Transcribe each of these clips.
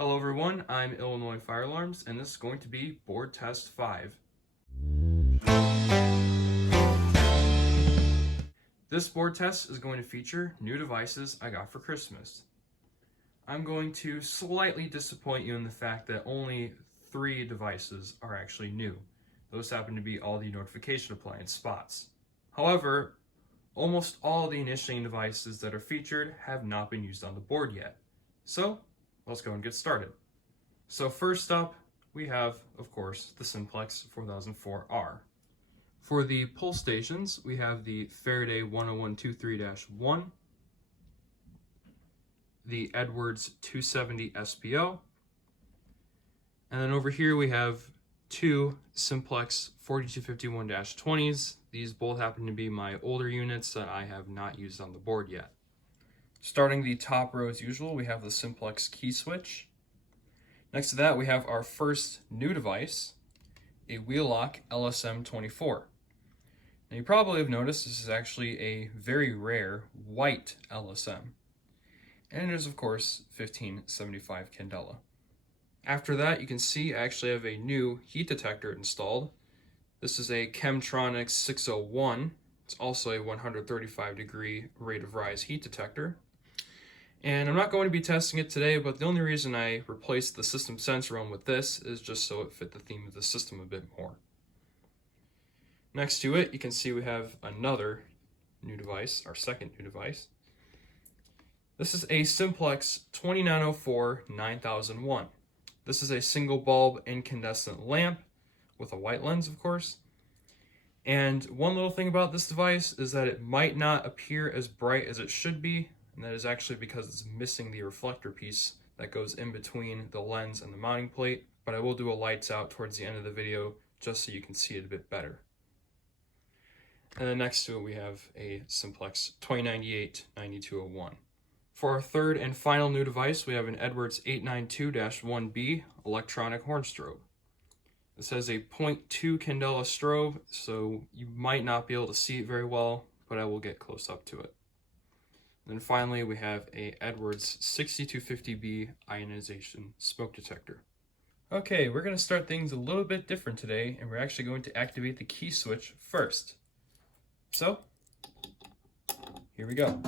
Hello everyone, I'm Illinois Fire Alarms, and this is going to be board test 5. This board test is going to feature new devices I got for Christmas. I'm going to slightly disappoint you in the fact that only 3 devices are actually new. Those happen to be all the notification appliance spots. However, almost all the initiating devices that are featured have not been used on the board yet. So, let's go and get started. So first up, we have, of course, the Simplex 4004R. For the pull stations, we have the Faraday 10123-1, the Edwards 270 SPO, and then over here we have 2 Simplex 4251-20s. These both happen to be my older units that I have not used on the board yet. Starting the top row as usual, we have the Simplex key switch. Next to that, we have our first new device, a Wheelock LSM-24. Now you probably have noticed this is actually a very rare white LSM. And it is, of course, 1575 candela. After that, you can see I actually have a new heat detector installed. This is a Chemetronics 601. It's also a 135 degree rate of rise heat detector. And I'm not going to be testing it today, but the only reason I replaced the system sensor on with this is just so it fit the theme of the system a bit more. Next to it, you can see we have another new device, our second new device. This is a Simplex 2904-9001. This is a single bulb incandescent lamp with a white lens, of course. And one little thing about this device is that it might not appear as bright as it should be, and that is actually because it's missing the reflector piece that goes in between the lens and the mounting plate, but I will do a lights out towards the end of the video just so you can see it a bit better. And then next to it we have a Simplex 2098-9201. For our third and final new device, we have an Edwards 892-1B electronic horn strobe. This has a 0.2 candela strobe, so you might not be able to see it very well, but I will get close up to it. Then finally, we have a Edwards 6250B ionization smoke detector. Okay, we're going to start things a little bit different today, and we're actually going to activate the key switch first. So, here we go.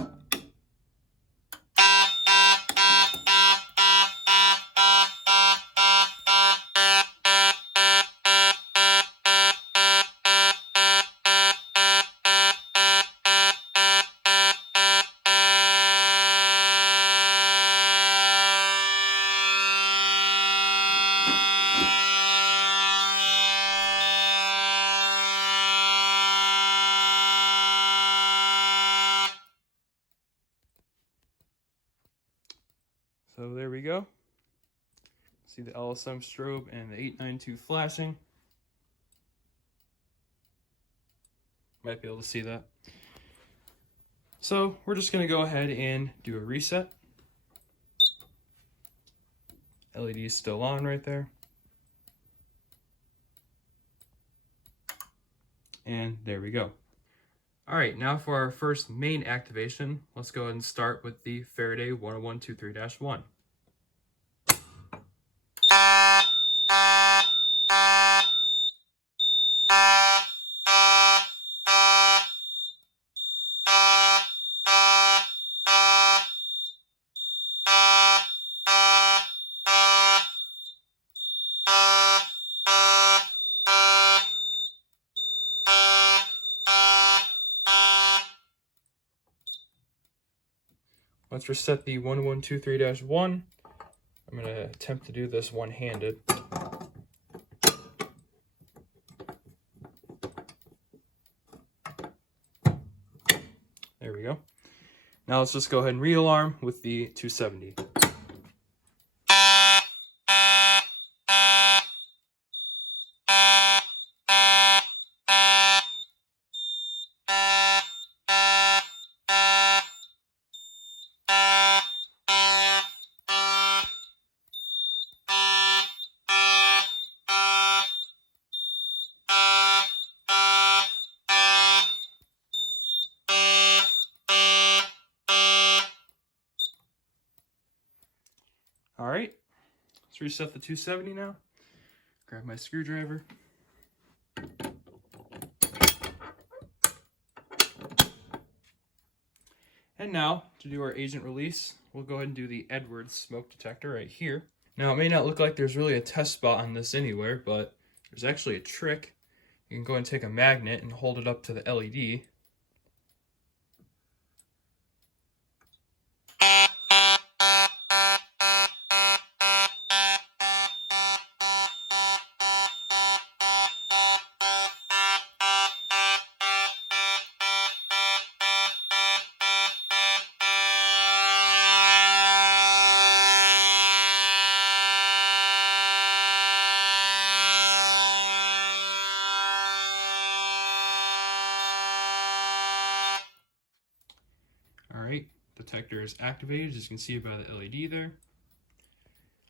So there we go. See the LSM strobe and the 892 flashing. Might be able to see that. So we're just going to go ahead and do a reset. LED is still on right there. And there we go. Alright, now for our first main activation, let's go ahead and start with the Faraday 10123-1. Let's reset the 1123-1. I'm going to attempt to do this one-handed. There we go. Now let's just go ahead and re-alarm with the 270. All right, Let's reset the 270 now. Grab my screwdriver. And now, to do our agent release, we'll go ahead and do the Edwards smoke detector right here. Now, it may not look like there's really a test spot on this anywhere, but there's actually a trick. You can go and take a magnet and hold it up to the LED. Alright, detector is activated, as you can see by the LED there.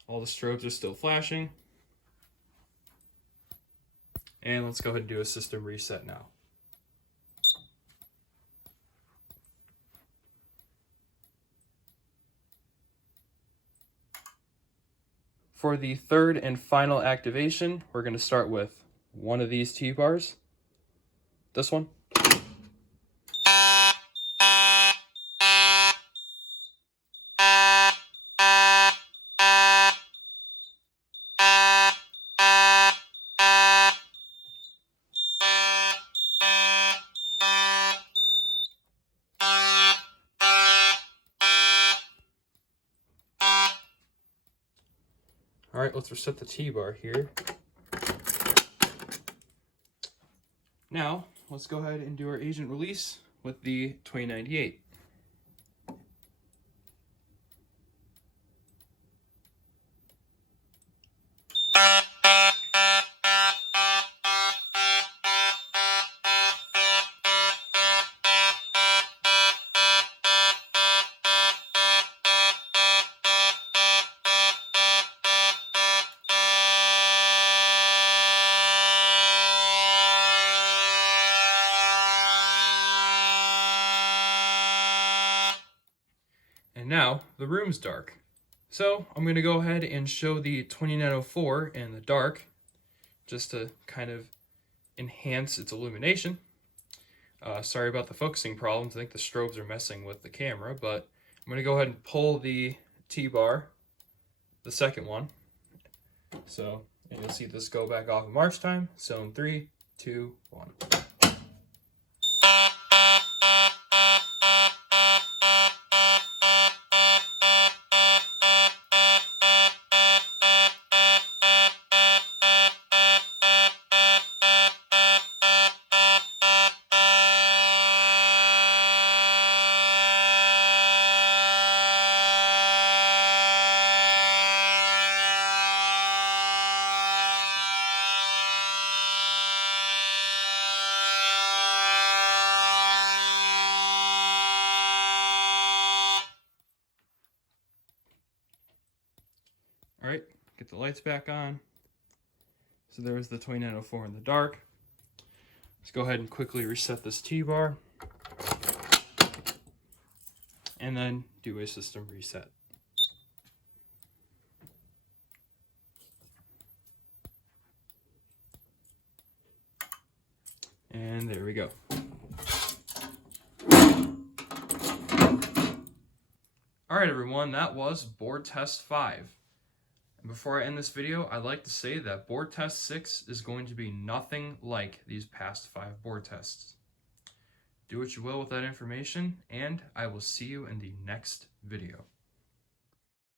All the strobes are still flashing. And let's go ahead and do a system reset now. For the third and final activation, we're going to start with one of these T-bars. This one. All right, let's reset the T-bar here. Now, let's go ahead and do our agent release with the 2098. And now the room's dark. So I'm going to go ahead and show the 2904 in the dark just to kind of enhance its illumination. Sorry about the focusing problems. I think the strobes are messing with the camera, but I'm going to go ahead and pull the T-bar, the second one. So, and you'll see this go back off in march time. So in 3, 2, 1. All right, get the lights back on. So there was the 2904 in the dark. Let's go ahead and quickly reset this T-bar. And then do a system reset. And there we go. All right, everyone, that was board test 5. And before I end this video, I'd like to say that board test 6 is going to be nothing like these past 5 board tests. Do what you will with that information, and I will see you in the next video.